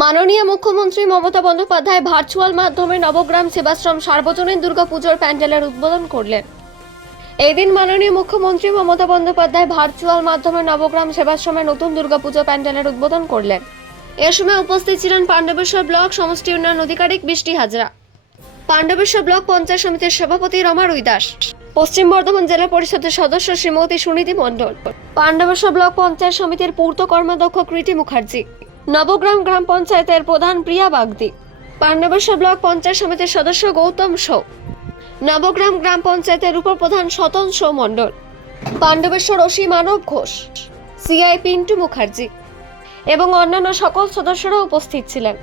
মাননীয় মুখ্যমন্ত্রী মমতা বন্দ্যোপাধ্যায় ভার্চুয়াল মাধ্যমে নবগ্রাম সেবাশ্রম সার্বজনীন দুর্গাপুজোর প্যান্ডেলের উদ্বোধন করলেন। এদিন মাননীয় মুখ্যমন্ত্রী মমতা বন্দ্যোপাধ্যায় ভার্চুয়াল মাধ্যমে নবগ্রাম সেবাশ্রমে নতুন দুর্গাপুজো প্যান্ডেলের উদ্বোধন করলেন। এ সময় উপস্থিত ছিলেন পাণ্ডবেশ্বর ব্লক সমষ্টি উন্নয়ন আধিকারিক বৃষ্টি হাজরা। পাণ্ডবেশ্বর ব্লক পঞ্চায়েত সমিতির সভাপতি রমা রুই দাস। পশ্চিম বর্ধমান জেলা পরিষদের সদস্য শ্রীমতী সুনীতি মণ্ডল। পাণ্ডবেশ্বর ব্লক পঞ্চায়েত সমিতির পূর্ত কর্মাধ্যক্ষ কৃতি মুখার্জি। নবগ্রাম গ্রাম পঞ্চায়েতের প্রধান প্রিয়া বাগদি। পাণ্ডবেশ্বর ব্লক পঞ্চায়েত সমিতির সদস্য গৌতম শো নবগ্রাম গ্রাম পঞ্চায়েতের উপপ্রধান সতন শো মণ্ডল। পাণ্ডবেশ্বর অসী মানব ঘোষ, সিআই পিন্টু মুখার্জি এবং অন্যান্য সকল সদস্যরা উপস্থিত ছিলেন।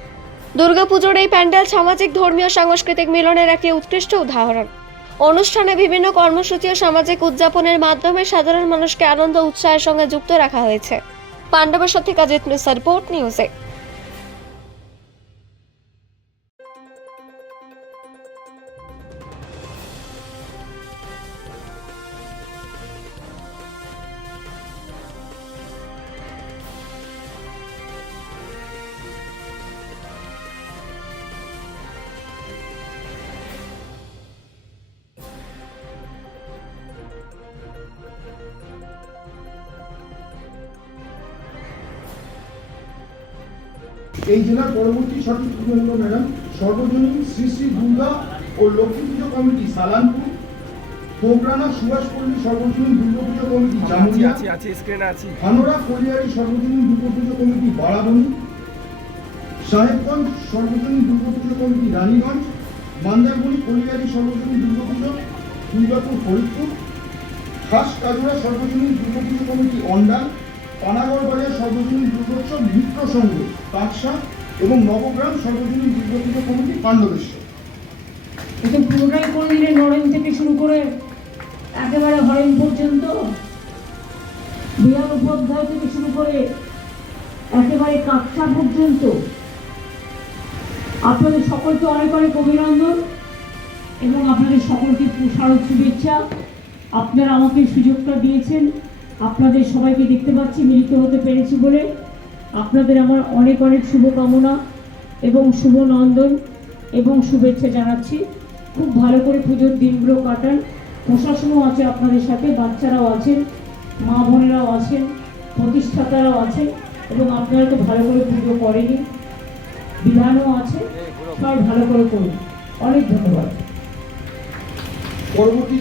দুর্গাপুজোর এই প্যান্ডেল সামাজিক, ধর্মীয়, সাংস্কৃতিক মিলনের একটি উৎকৃষ্ট উদাহরণ। অনুষ্ঠানে বিভিন্ন কর্মসূচি ও সামাজিক উদযাপনের মাধ্যমে সাধারণ মানুষকে আনন্দ উৎসাহের সঙ্গে যুক্ত রাখা হয়েছে। পাণ্ডবেশ্বর থেকে অজিত নিউজ রিপোর্ট, নিউজে এই জেলার পরবর্তী সঠিক পুজো হলো ম্যাডাম সর্বজনীন শ্রী শ্রী দুর্গা ও লক্ষ্মী পুজো কমিটি সালানপুর কোবরানা সুভাষপল্লী সর্বজনীন দুর্গা পুজো কমিটি আছি জামুরিয়া আছি আছি স্ক্রিনে আছি। হানোরা কলিয়ারি সর্বজনীন দুর্গা পুজো কমিটি বারাবণী সাহেবগঞ্জ সর্বজনীন দুর্গা পুজো কমিটি রানীগঞ্জ মান্দারবনি কলিয়ারি সর্বজনীন দুর্গা পুজো দুর্গাপুর ফরিদপুর খাস কাজুরা সর্বজনীন দুর্গা পুজো কমিটি অন্ডাল পানাগড় সর্বজনীন দুর্গোৎসব মিত্র সংঘ কাকসা এবং নবগ্রাম সর্বজনীন দুর্গা পুজো কমিটি পাণ্ডবেশ্বর করে নরেন থেকে শুরু করে একেবারে হরেন পর্যন্ত বিহার উপাধ্যায় থেকে শুরু করে একেবারে কাকসা পর্যন্ত আপনাদের সকলকে অনেক অনেক অভিনন্দন এবং আপনাদের সকলকে শারদ শুভেচ্ছা। আপনারা আমাকে সুযোগটা দিয়েছেন। আপনাদের সবাইকে দেখতে পাচ্ছি, মিলিত হতে পেরেছি বলে। আপনাদের আমার অনেক অনেক শুভকামনা এবং শুভ নন্দন এবং শুভেচ্ছা জানাচ্ছি। খুব ভালো করে পুজোর দিনগুলো কাটান। প্রশাসনও আছে আপনাদের সাথে, বাচ্চারাও আছেন, মা বোনেরাও আছেন, প্রতিষ্ঠাতারাও আছেন এবং আপনারা তো ভালো করে পুজো করেনি বিধানও আছে সবাই ভালো করে করুন। অনেক ধন্যবাদ। পরবর্তী